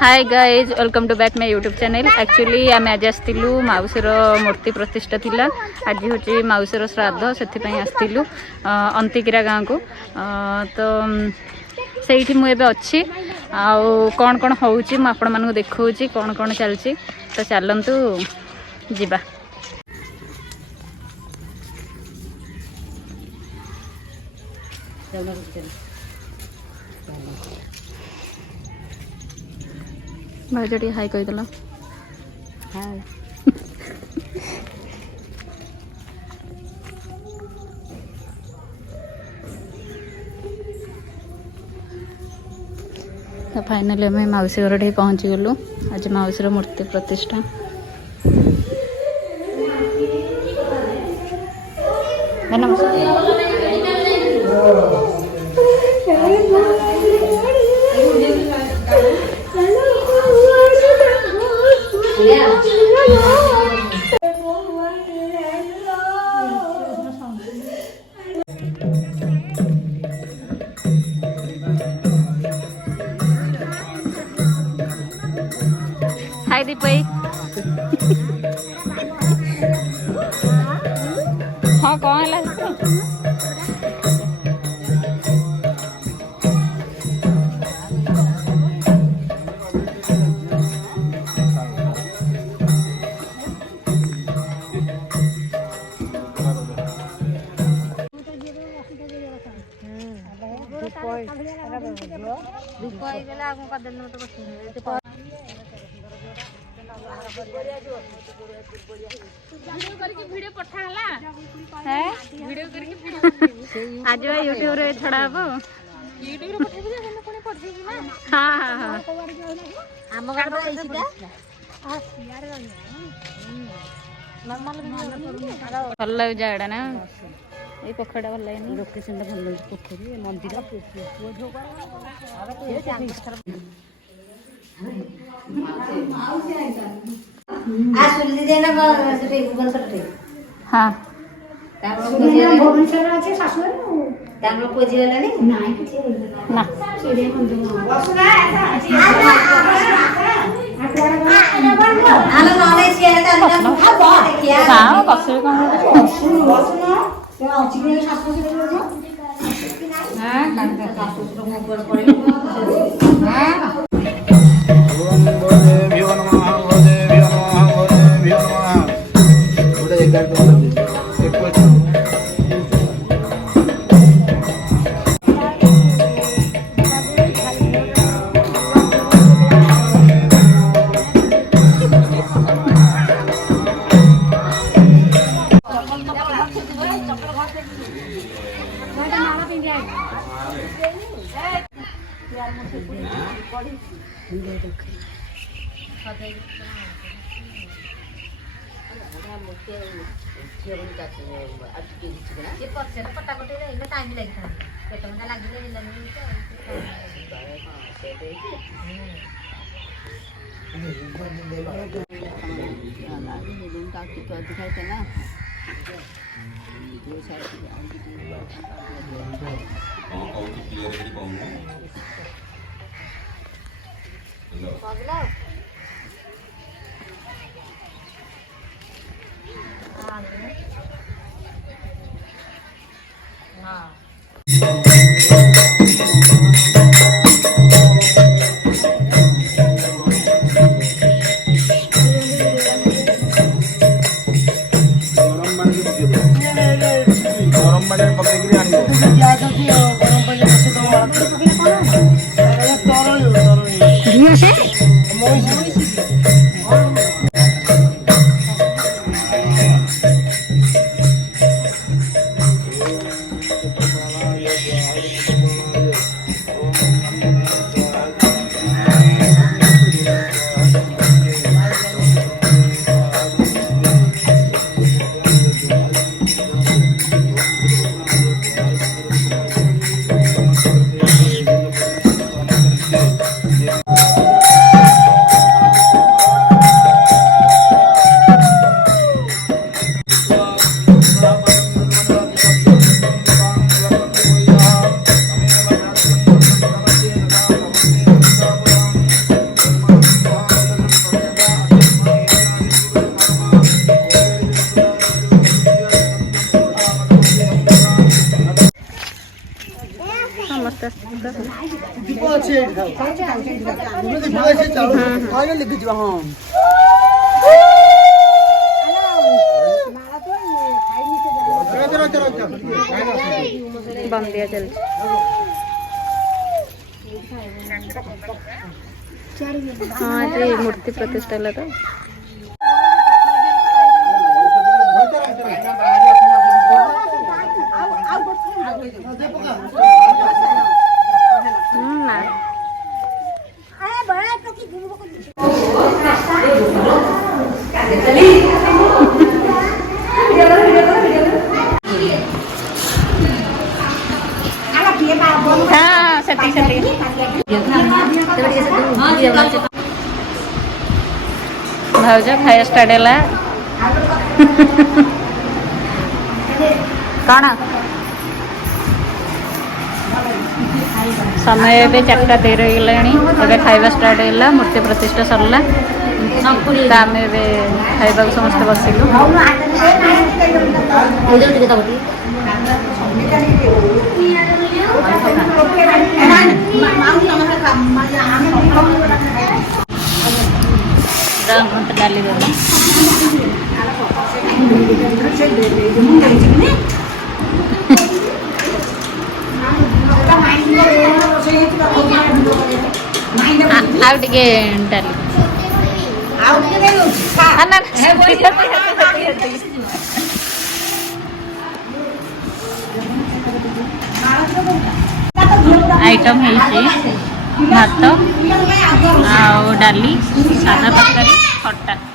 Hi guys welcome to back my YouTube channel. Actually um आज आसलु माउसीर मूर्ति प्रतिष्ठा थिला। आज हूँ माउसीर श्राद्ध से आसलु अंतिकिरा गाँव को। तो से मुझे अच्छी आउ कौन कौन होउची मु आपण मानू देखौची कौन कौन चलची। तो चलतु जीवा। भाज टी हाई कहीदेल। हाय तो फाइनली आम मौसी घर टे पहुँची गलु। आज मौसी मूर्ति प्रतिष्ठा। हाय दीपई। हाँ कौन है आज यूट्यूब रे छड़ा हबो। यूट्यूब रे पठेबे जे हम कोने पठेबी ना। हां हां हां हम गाड़ रे सीधा आ सियार रे नॉर्मल भल लग जाडा ना। ए पोखरटा भल लागनी। लोकेशन टा भल लग पोखरी मंदिर आ सुली दे ना से भुवनेश्वर रे। हां भुवनेश्वर আছে শাশুড়ি তারপর পজি হলানি না কিছু না সেরে বন্ধু বসনা আলো নলে সিয়া তা দেখিয়া না কসে কোন বসনা সে আছে কি শাশুড়ি রে বলো হ্যাঁ কাকা শাশুড়ি র মোগর পড়ে হ্যাঁ ଦୀପ ଅଛି ଏଇଠି ଥାଉ ଦୀପ ଅଛି ଚାଉଳ କହିଲେ ଲିଭିଯିବ ହଁ बम दिया चल हाँ जी मूर्ति प्रतिष्ठा है तो हाँ सती सती भाज खाया स्टार्ट है कौन समय ए 4टा 13 होगा खाଇବା स्टार्ट है मूर्ति प्रतिष्ठा सरला आम खाइबा समस्त बसिलु डाली देना आउट के डाली आइटम है भात आ डाली सादा तरकारी खट्टा